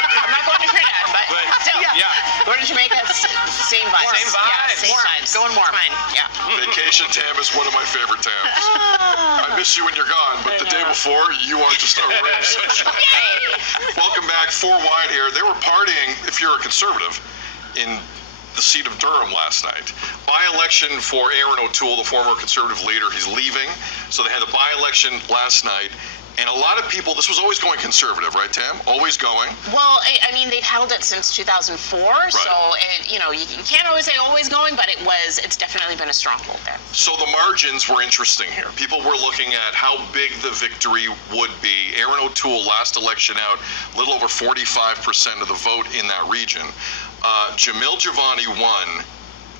I'm not going to Trinidad, but still. Yeah. Going to Jamaica, same vibes. Same vibes. Yeah, same vibes. Going warm. Fine. Yeah. Vacation Tam is one of my favorite Tams. I miss you when you're gone, but the day before, you are just a rare sunshine. Welcome back, 4 wide here. They were partying, if you're a conservative, in the seat of Durham last night. By-election for Aaron O'Toole, the former conservative leader. He's leaving. So they had a by-election last night. And a lot of people, this was always going conservative, right, Tam? Always going. Well, I mean, they've held it since 2004, so you can't always say always going, but it's definitely been a stronghold there. So the margins were interesting here. People were looking at how big the victory would be. Aaron O'Toole, last election out, a little over 45% of the vote in that region. Jamil Javani won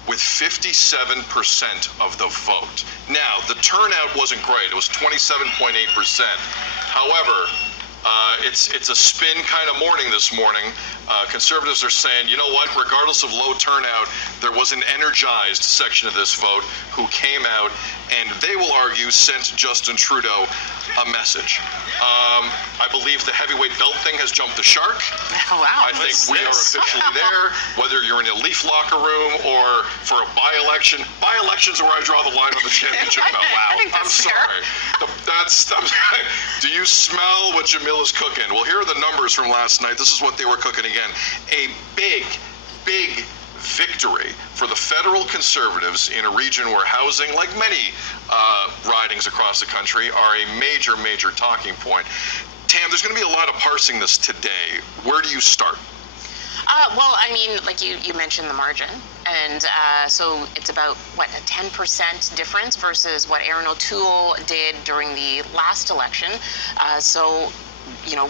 with 57% of the vote. Now, the turnout wasn't great. It was 27.8%. However, it's a spin kind of morning this morning. Conservatives are saying, you know what, regardless of low turnout, there was an energized section of this vote who came out and they will argue sent Justin Trudeau a message. I believe the heavyweight belt thing has jumped the shark. Oh, wow. I think we are officially there, whether you're in a Leaf locker room or for a by-election. By-elections are where I draw the line on the championship belt. Wow. I think that's sorry. Do you smell what Jamil is cooking? Well, here are the numbers from last night. This is what they were cooking again. A big victory for the federal Conservatives in a region where housing, like many ridings across the country, are a major talking point. Tam, there's going to be a lot of parsing this today. Where do you start? Well, I mean, like you mentioned the margin, and so it's about, what, a 10% difference versus what Aaron O'Toole did during the last election. So,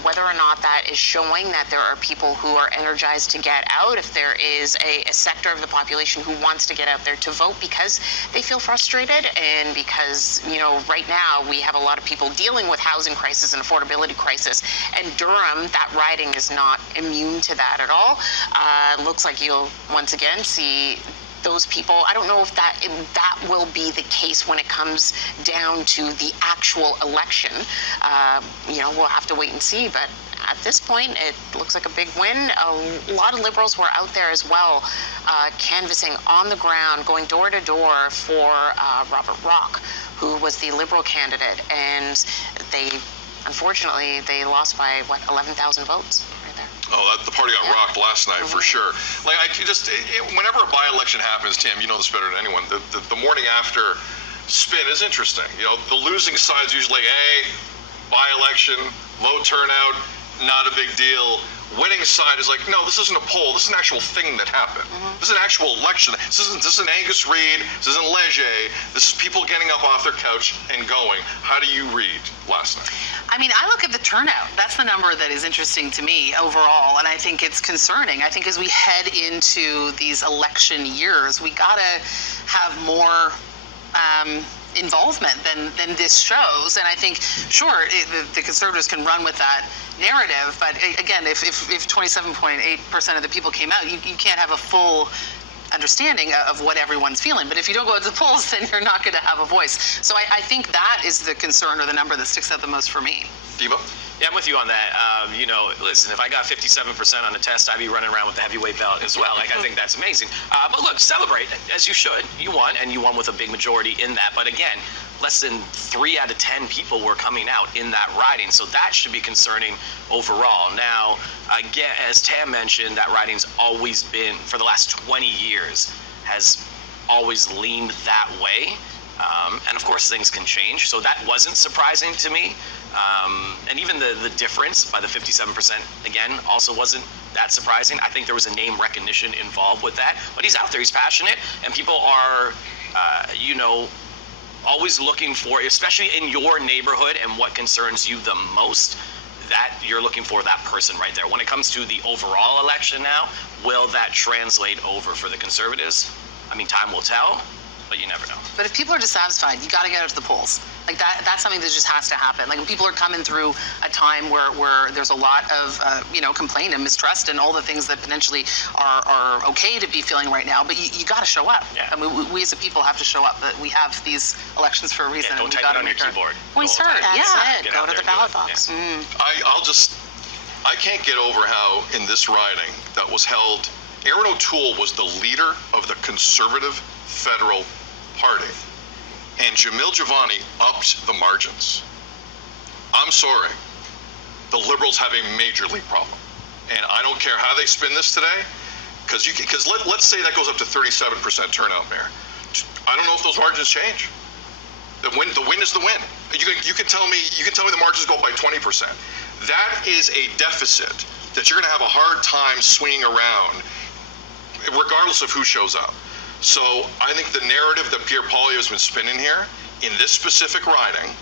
whether or not that is showing that there are people who are energized to get out, if there is a sector of the population who wants to get out there to vote because they feel frustrated and because, right now we have a lot of people dealing with housing crisis and affordability crisis, and Durham, that riding is not immune to that at all. Looks like you'll once again see those people. I don't know if that will be the case when it comes down to the actual election. We'll have to wait and see, but at this point, it looks like a big win. A lot of Liberals were out there as well, canvassing on the ground, going door to door for Robert Rock, who was the Liberal candidate, and unfortunately, they lost by, 11,000 votes. Oh, the party got rocked last night for sure. Like whenever a by-election happens, Tim, you know this better than anyone. The morning after spin is interesting. The losing side's usually by-election, low turnout, not a big deal. Winning side is like, no, this isn't a poll. This is an actual thing that happened. This is an actual election. This isn't Angus Reid. This isn't Leger. This is people getting up off their couch and going. How do you read last night? I mean, I look at the turnout. That's the number that is interesting to me overall, and I think it's concerning. I think as we head into these election years, we gotta have more involvement than this shows. And I think, sure, the Conservatives can run with that narrative, but again, if 27.8% of the people came out, you can't have a full understanding of what everyone's feeling. But if you don't go to the polls, then you're not going to have a voice. So I think that is the concern or the number that sticks out the most for me. Debo? Yeah, I'm with you on that. Listen, if I got 57% on the test, I'd be running around with the heavyweight belt as well. I think that's amazing. But look, celebrate, as you should. You won, and you won with a big majority in that. But again, less than 3 out of 10 people were coming out in that riding. So that should be concerning overall. Now, again, as Tam mentioned, that riding's always been, for the last 20 years, has always leaned that way. And of course, things can change. So that wasn't surprising to me. And even the difference by the 57%, again, also wasn't that surprising. I think there was a name recognition involved with that. But he's out there, he's passionate, and people are, always looking for, especially in your neighborhood and what concerns you the most, that you're looking for that person right there. When it comes to the overall election now, will that translate over for the Conservatives? I mean, time will tell, but you never know. But if people are dissatisfied, you got to get out to the polls. Like that's something that just has to happen. Like when people are coming through a time where there's a lot of complaint and mistrust and all the things that potentially are okay to be feeling right now, but you got to show up. Yeah. I mean, we as a people have to show up. But we have these elections for a reason. Yeah, don't and type it on your keyboard. Voice heard. That's Yeah. it. Go to the ballot box. I'll just I can't get over how in this riding that was held, Aaron O'Toole was the leader of the Conservative Federal Party, and Jamil Jivani upped the margins. I'm sorry. The Liberals have a major league problem. And I don't care how they spin this today, because let's say that goes up to 37% turnout, Mayor. I don't know if those margins change. The win is the win. You can tell me the margins go up by 20%. That is a deficit that you're going to have a hard time swinging around, regardless of who shows up. So I think the narrative that Pierre Poilievre has been spinning here in this specific riding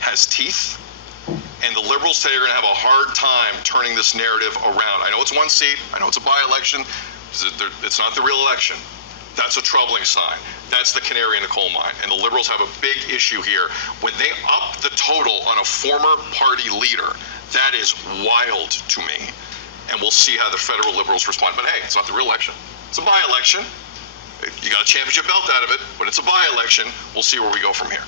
has teeth, and the Liberals today are going to have a hard time turning this narrative around. I know it's one seat. I know it's a by-election. It's not the real election. That's a troubling sign. That's the canary in the coal mine. And the Liberals have a big issue here. When they up the total on a former party leader, that is wild to me. And we'll see how the federal Liberals respond. But hey, it's not the real election. It's a by-election. You got a championship belt out of it, but it's a by-election. We'll see where we go from here.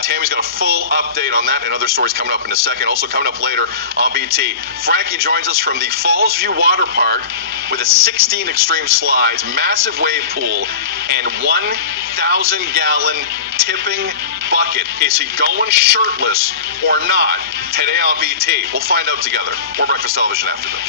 Tammy's got a full update on that and other stories coming up in a second. Also coming up later on BT, Frankie joins us from the Falls View Water Park with a 16 extreme slides, massive wave pool, and 1,000-gallon tipping bucket. Is he going shirtless or not today on BT? We'll find out together. More Breakfast Television after this.